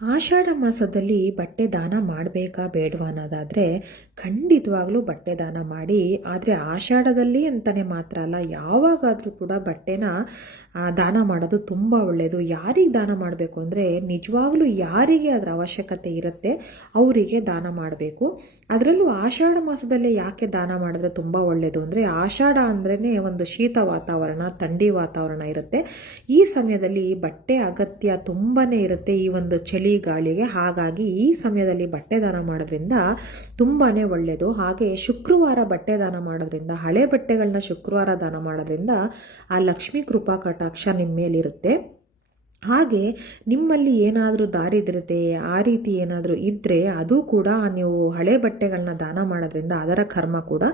ಆಷಾಢ ಮಾಸದಲ್ಲಿ ಬಟ್ಟೆ ದಾನ ಮಾಡಬೇಕಾ ಬೇಡವಾ ಅನ್ನೋದಾದರೆ ಖಂಡಿತವಾಗ್ಲೂ ಬಟ್ಟೆ ದಾನ ಮಾಡಿ. ಆದರೆ ಆಷಾಢದಲ್ಲಿ ಅಂತಲೇ ಮಾತ್ರ ಅಲ್ಲ, ಯಾವಾಗಾದರೂ ಕೂಡ ಬಟ್ಟೆನ ದಾನ ಮಾಡೋದು ತುಂಬ ಒಳ್ಳೆಯದು. ಯಾರಿಗೆ ದಾನ ಮಾಡಬೇಕು ಅಂದರೆ ನಿಜವಾಗ್ಲೂ ಯಾರಿಗೆ ಅದರ ಅವಶ್ಯಕತೆ ಇರುತ್ತೆ ಅವರಿಗೆ ದಾನ ಮಾಡಬೇಕು. ಅದರಲ್ಲೂ ಆಷಾಢ ಮಾಸದಲ್ಲೇ ಯಾಕೆ ದಾನ ಮಾಡಿದ್ರೆ ತುಂಬ ಒಳ್ಳೆಯದು ಅಂದರೆ, ಆಷಾಢ ಅಂದ್ರೇ ಒಂದು ಶೀತ ವಾತಾವರಣ, ಥಂಡಿ ವಾತಾವರಣ ಇರುತ್ತೆ. ಈ ಸಮಯದಲ್ಲಿ ಬಟ್ಟೆ ಅಗತ್ಯ ತುಂಬಾ ಇರುತ್ತೆ ಈ ಒಂದು ಚಳಿ ಗಾಳಿಗೆ. ಹಾಗಾಗಿ ಈ ಸಮಯದಲ್ಲಿ ಬಟ್ಟೆ ದಾನ ಮಾಡೋದ್ರಿಂದ ತುಂಬಾ ಒಳ್ಳೆಯದು. ಹಾಗೆ ಶುಕ್ರವಾರ ಬಟ್ಟೆ ದಾನ ಮಾಡೋದ್ರಿಂದ, ಹಳೆ ಬಟ್ಟೆಗಳನ್ನ ಶುಕ್ರವಾರ ದಾನ ಮಾಡೋದ್ರಿಂದ ಆ ಲಕ್ಷ್ಮೀ ಕೃಪಾ ಕಟಾಕ್ಷ ನಿಮ್ಮ ಮೇಲಿರುತ್ತೆ. ಹಾಗೆ ನಿಮ್ಮಲ್ಲಿ ಏನಾದರೂ ದಾರಿದ್ರ್ಯತೆ ಆ ರೀತಿ ಏನಾದರೂ ಇದ್ದರೆ ಅದು ಕೂಡ ನೀವು ಹಳೆ ಬಟ್ಟೆಗಳನ್ನ ದಾನ ಮಾಡೋದ್ರಿಂದ ಅದರ ಕರ್ಮ ಕೂಡ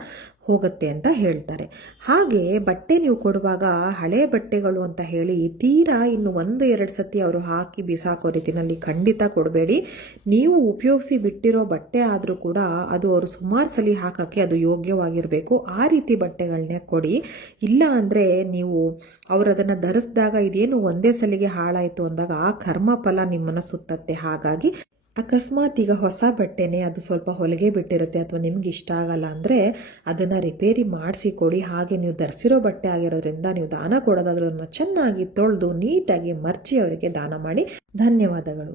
ಹೋಗುತ್ತೆ ಅಂತ ಹೇಳ್ತಾರೆ. ಹಾಗೆ ಬಟ್ಟೆ ನೀವು ಕೊಡುವಾಗ ಹಳೆ ಬಟ್ಟೆಗಳು ಅಂತ ಹೇಳಿ ತೀರಾ ಇನ್ನು 1-2 ಸತಿ ಅವರು ಹಾಕಿ ಬಿಸಾಕೋ ರೀತಿನಲ್ಲಿ ಖಂಡಿತ ಕೊಡಬೇಡಿ. ನೀವು ಉಪಯೋಗಿಸಿ ಬಿಟ್ಟಿರೋ ಬಟ್ಟೆ ಆದರೂ ಕೂಡ ಅದು ಅವರು ಸುಮಾರು ಸಲ ಹಾಕೋಕ್ಕೆ ಅದು ಯೋಗ್ಯವಾಗಿರಬೇಕು. ಆ ರೀತಿ ಬಟ್ಟೆಗಳನ್ನೇ ಕೊಡಿ. ಇಲ್ಲ ಅಂದರೆ ನೀವು ಅವರು ಅದನ್ನು ಧರಿಸಿದಾಗ ಇದೇನು ಒಂದೇ ಸಲಿಗೆ ಹಾಳಾಯಿತು ಅಂದಾಗ ಆ ಕರ್ಮ ಫಲ ನಿಮ್ಮನ್ನು ಸುತ್ತತ್ತೆ. ಹಾಗಾಗಿ ಅಕಸ್ಮಾತ್ ಈಗ ಹೊಸ ಬಟ್ಟೆನೇ ಅದು ಸ್ವಲ್ಪ ಹೊಲಿಗೆ ಬಿಟ್ಟಿರುತ್ತೆ ಅಥವಾ ನಿಮ್ಗೆ ಇಷ್ಟ ಆಗಲ್ಲ ಅಂದರೆ ಅದನ್ನು ರಿಪೇರಿ ಮಾಡಿಸಿ ಕೊಡಿ. ಹಾಗೆ ನೀವು ಧರಿಸಿರೋ ಬಟ್ಟೆ ಆಗಿರೋದ್ರಿಂದ ನೀವು ದಾನ ಕೊಡೋದಾದ್ರೂ ಚೆನ್ನಾಗಿ ತೊಳೆದು ನೀಟಾಗಿ ಮರ್ಚಿ ಅವರಿಗೆ ದಾನ ಮಾಡಿ. ಧನ್ಯವಾದಗಳು.